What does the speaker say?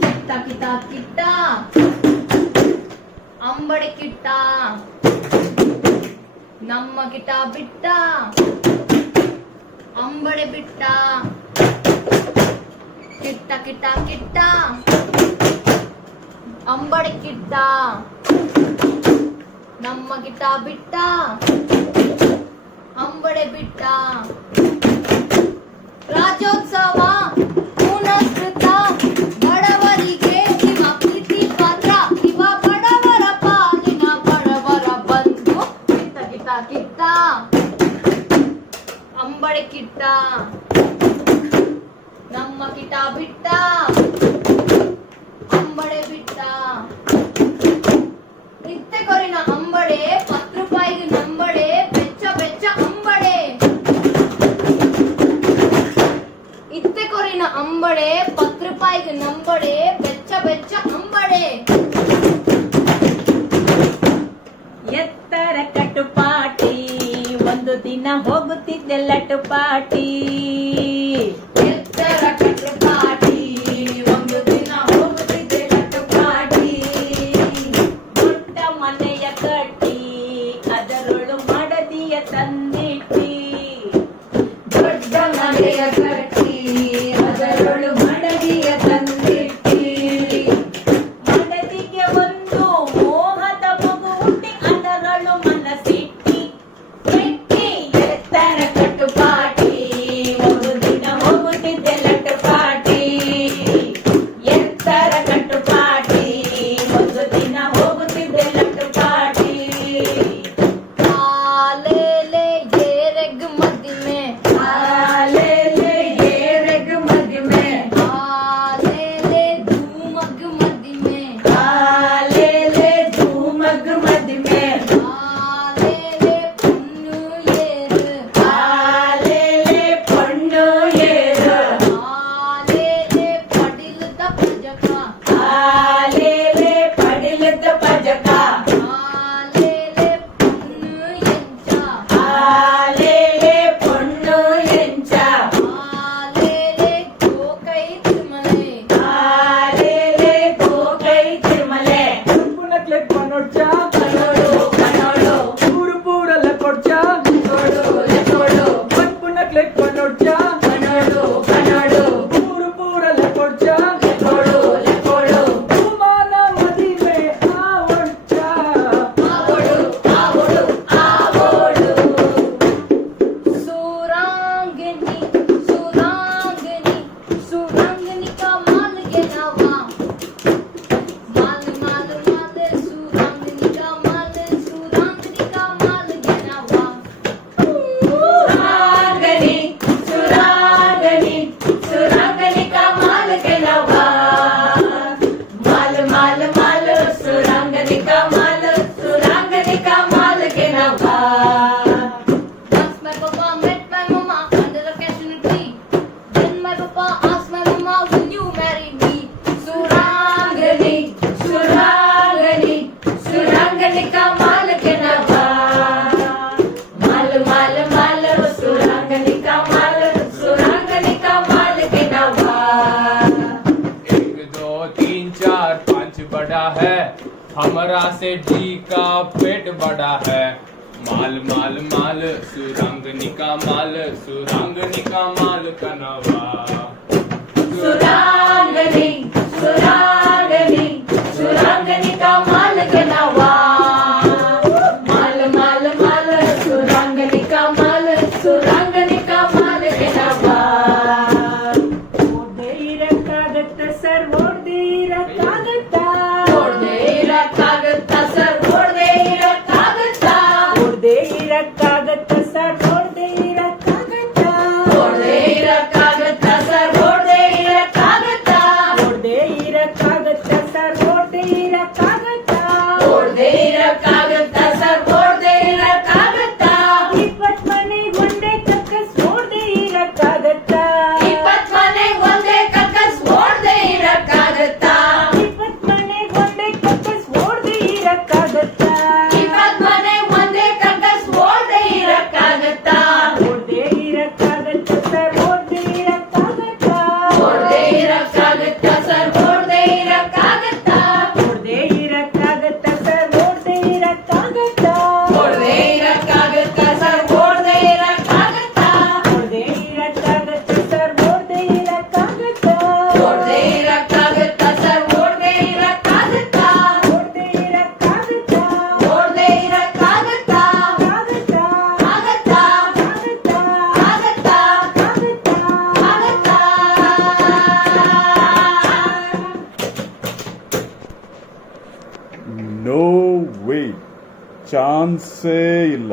ಕಿಟ್ಟ ಕಿಟ್ಟ ಕಿಟ್ಟ ಅಂಬಡೆ ಕಿಟ್ಟ ನಮ್ಮ ಕಿಟ ಬಿಟ್ಟ ಅಂಬಡೆ ಬಿಟ್ಟ ಕಿಟ್ಟ ಕಿಟ್ಟ ಕಿಟ್ಟ ಅಂಬಡೆ ಕಿಟ್ಟ ನಮ್ಮ ಕಿಟ ಬಿಟ್ಟ ಅಂಬಡೆ ಬಿಟ್ಟ ರಾಜ್ಯೋತ್ಸವ ಪುನಸ್ಕೃತ ಬಡವರಿಗೆ ಇವ ಪ್ರೀತಿ ಪಾತ್ರ ಇವ ಬಡವರ ಪಾಲಿನ ಬಡವರ ಬಂಧು ಕಿಟ್ಟ ಕಿಟ್ಟ ಕಿಟ್ಟ ಅಂಬಡೆ ಕಿಟ್ಟ ನಮ್ಮ ಕಿಟ ಬಿಟ್ಟ ಅಂಬಡೆ ಬಿಟ್ಟ ನಿತ್ಯ ಕೊರಿನ ಅಂಬಡೆ 10 ರೂಪಾಯಿಗೆ ನಂಬಡೆ ಬೆಚ್ಚ ಬೆಚ್ಚ ಅಂಬಡೆ ಇತ್ತೆ ಕೊರಿನ ಅಂಬಡೆ 10 ರೂಪಾಯಿಗೆ ನಂಬಡೆ ಬೆಚ್ಚ ಬೆಚ್ಚ ಅಂಬಡೆ ಎತ್ತರ ಕಟುಪಾಟಿ ಒಂದು ದಿನ ಹೋಗುತ್ತಿದ್ದೆ ಲಟುಪಾಟಿ ಎತ್ತರ ಕಟುಪಾಟಿ ಒಂದು ದಿನ ಹೋಗುತ್ತಿದ್ದೆ ಲಟುಪಾಟಿ ದೊಡ್ಡ ಮನೆಯ ಕಟ್ಟಿ ಅದರೊಳು ಮಡದಿಯ ತಂದಿಟ್ಟಿ ದೊಡ್ಡ ಮನೆಯ ಕಟ್ಟಿ ಅದರೊಳು ಮಡದಿಯ ತಂದಿಟ್ಟಿ ಮಡದಿಗೆ ಒಂದು ಮೋಹದ ಮಗು ಹುಟ್ಟಿ ಅದರೊಳು ಮನಸ್ಸಿಟ್ಟಿ ಕೆಟ್ಟಿ ಎತ್ತರ ಕಟುಪಾಟಿ ಒಂದು ದಿನ ಹೋಗುತ್ತಿದ್ದೆ ಲಟುಪಾಟಿ ಎತ್ತರ ಕಟುಪಾಟಿ ಒಂದು ದಿನ ಹೋಗುತ್ತಿದ್ದೆ ಲಟುಪಾಟಿ ಆಲೇಲೆ ಏರೆಗ್ ಮದಿಮೆ ಆಲೇಲೆ ಏರೆಗ್ ಮದಿಮೆ ಆಲೇಲೆ ಧೂಮಗ್ ಮದಿಮೆ ಆಲೇಲೆ ಧೂಮಗ್ ಮದಿಮೆ ಆಲೇಲೆ ಪುಣ್ಣು ಏರು ಆಲೇಲೆ ಪಣ್ಣು ಏರು ಆಲೇಲೆ ಪಡಿಲದ ಪಜಕ ಆಲೇಲೆ ಪಡಿಲದ ಪಜಕ ಆಲೇಲೆ ಪುಣ್ಣು ಎಂಚ ಆಲೇಲೆ ಪಣ್ಣು ಎಂಚ ಆಲೇಲೆ ಗೋಕೈ ತಿಮಲೆ ಆಲೇಲೆ ಗೋಕೈ ತಿರುಮಲೆ ಪುನಕ್ಲೆ ಪನೋಡ್ಚ ಕನೋಡು ಕನೋಡು ಪೂರು ಪೂರಲ್ಲ ಕೊಡ್ಚ ತೋಡು ತೋಡು ಪುನಕ್ಲೆ ಪನೋಡ್ಚ ಕನೋಡು ಕನೋಡು ಪೂರು ಪೂರಲ್ಲ ಕೊಡ್ಚ ತೋಡು ತೋಡು ಕುಮಾನ ಮದಿಮೆ ಆವಡ್ಚ ಆವೋಡು ಆವೋಡು ಆವೋಡು ಸುರಾಂಗನಿ ಸುರಾಂಗನಿ ಸುರಾಂಗನಿ का माल गेलावा माल माल माल सुरांगनी का माल गेलावा ಸುರಾಂಗನಿ ಸುರಾಂಗನಿ ಸುರಾಂಗನಿ ಕಾ ಮಾಲ್ ಗೆಲವಾ ಮಾಲ್ ಮಾಲ್ ಮಾಲ್ ಸುರಾಂಗನಿ ಕಾ ಮಾಲ್ ಗೆಲವಾ Once my papa met my mama under a cashew tree. Then my papa asked my mama, will you marry me? Surangani, ಸುರಾಂಗನಿ ಸುರಾಂಗನಿ ಕಾ ಮಾಲ್ ಗೆಲವಾ ಮಾಲ್ ಮಾಲ್ ಮಾಲ್ ಸುರಾಂಗನಿ ಕಾ ಮಾಲ್ ಗೆಲವಾ 1 2 3 4 5 बड़ा है हमारा सेठ जी का पेट बड़ा है माल माल माल सुरंगनी का माल कनवा ಸುರಾಂಗನಿ ಸುರಾಂಗನಿ ಸುರಾಂಗನಿ ಕಾ ಮಾಲ್ ಗೆಲವಾ ಮಾಲ್ ಮಾಲ್ ಮಾಲ್ ಸುರಾಂಗನಿ ಕಾ ಮಾಲ್ ಗೆಲವಾ ಓಡ್ದೇ ಇರಕ್ಕಾಗತ್ತ ಸರ್ ಓಡ್ದೇ ಇರಕ್ಕಾಗತ್ತ ಓಡ್ದೇ ಇರಕ್ಕಾಗತ್ತ ಸರ್ ಓಡ್ದೇ ಇರಕ್ಕಾಗತ್ತ ಓಡ್ದೇ ಇರಕ್ಕಾಗತ್ತ ಸರ್ ಓಡ್ದೇ ಇರಕ್ಕಾಗತ್ತ ಓಡ್ದೇ ಇರಕ್ಕಾಗತ್ತ ಸರ್ ಓಡ್ದೇ ಇರಕ್ಕಾಗತ್ತ ಓಡ್ದೇ ಇರಕ್ಕಾಗತ್ತ ಸರ್ ಚಾನ್ಸೇ ಇಲ್ಲ.